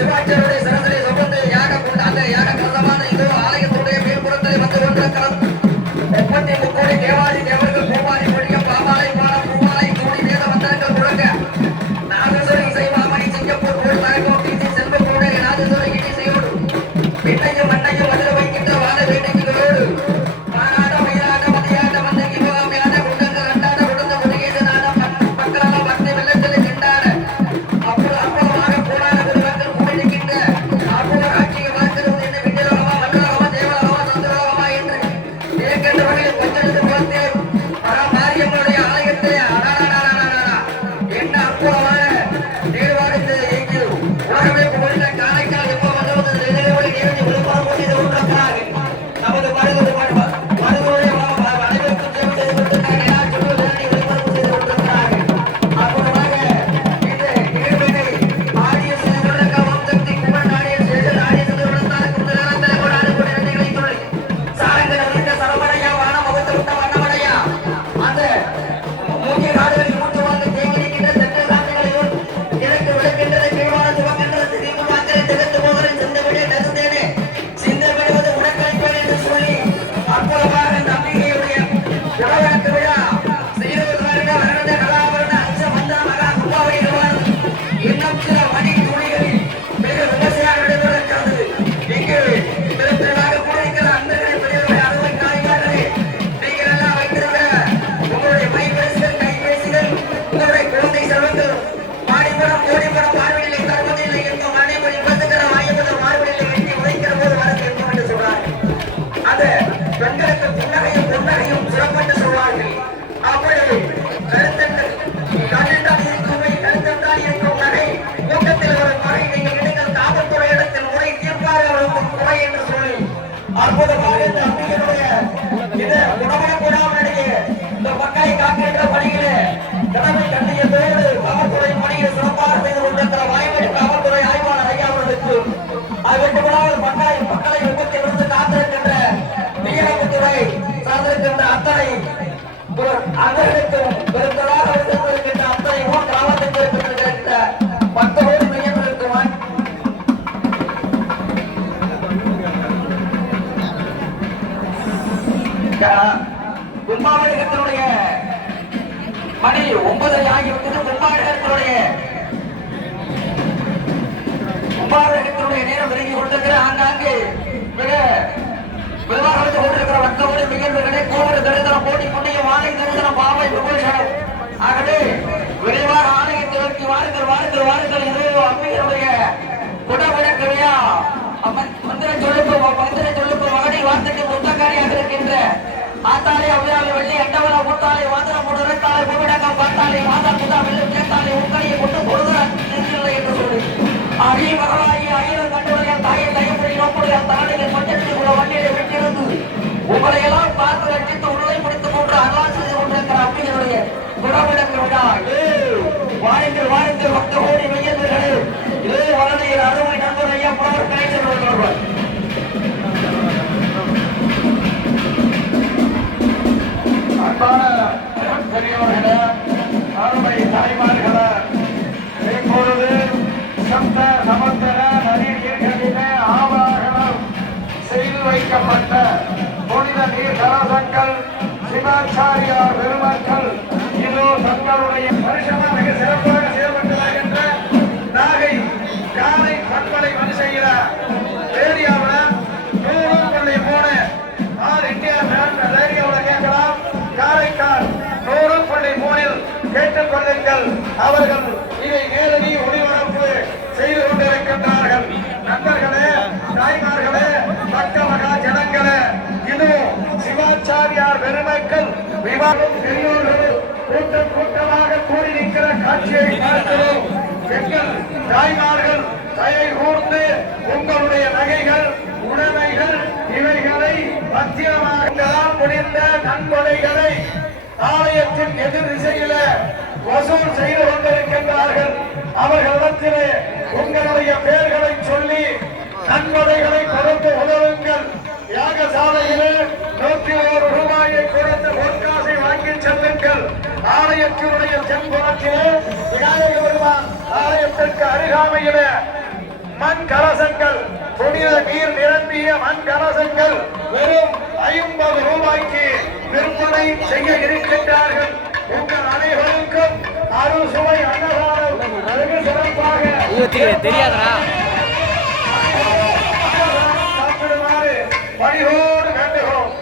Get back there. கும்பாபிஷேகத்தினுடைய மணி ஒன்பதரை ஆகிவிட்டது. கும்பாபிஷேகத்தினுடைய கும்பாபிஷேகத்தினுடைய நேரம் விலகி கொண்டிருக்கிற ஆங்காங்கே மிக விவாகரத்து கொண்டிருக்கிற மக்களுடைய மிக மிக கோவில் போட்டு ஊத்தாலே வாந்திர முடரு காலை புவிடங்கம் பார்த்தாலே வாதா புதா வெள்ளம் கேட்டாலே உங்களையே கொண்டு பொழுதுடன் நின்றில்லை என்று சொல்லி. அடி வரலாயி அகிலம் கண்டுடைய தாயை தயமுறை நோக்குடைய தானிகள் மஞ்சத்தில் உள்ள வண்டியை விட்டிருந்து உங்களை எல்லாம் பார்த்து ரட்சித்து உள்ளதை முடித்துக் கொண்டு அருளால் செய்து கொண்டிருக்கிற அம்மையினுடைய குணமிடங்கு விழா வாருங்கள் வாருங்கள் பக்த கோடி மையந்தர்களே. இதே வரலையில் அருமை நண்பர் ஐயா புலவர் கணேசன் அவர்கள். மூதாதியார் பெருமக்கள் விவாதம் பெரியோர்கள் கூட்டம் கூட்டமாக கூடி நிற்கிற காட்சியை பார்க்கிறோம். எங்கள் தாய்மார்கள் தயை கூர்ந்து உங்களுடைய நகைகள் உடைமைகள் இவைகளை பத்திரமாக முடிந்த நன்கொடைகளை ஆலயத்தின் எதிர் திசையில வசூல் செய்து கொண்டிருக்கின்றார்கள். அவர்களிடத்திலே உங்களுடைய பெயர்களை சொல்லி நன்கொடைகளை கொடுத்து உதவுங்கள். யாகசாலையில் நூற்றி செல்லுங்கள் ஆலயத்தினுடைய செம்புறத்திலே பெருமான் ஆலயத்திற்கு அருகாமையிலே மண் கலசங்கள் புனித நீர் நிரம்பிய மண் கலசங்கள் வெறும் ஐம்பது ரூபாய்க்கு விற்பனை செய்ய இருக்கின்றார்கள். உங்கள் அனைவருக்கும் அறுசுவை அன்னதானம் அழகு சிறப்பாக தெரியாதா சாப்பிடுமாறு கண்டுகோம்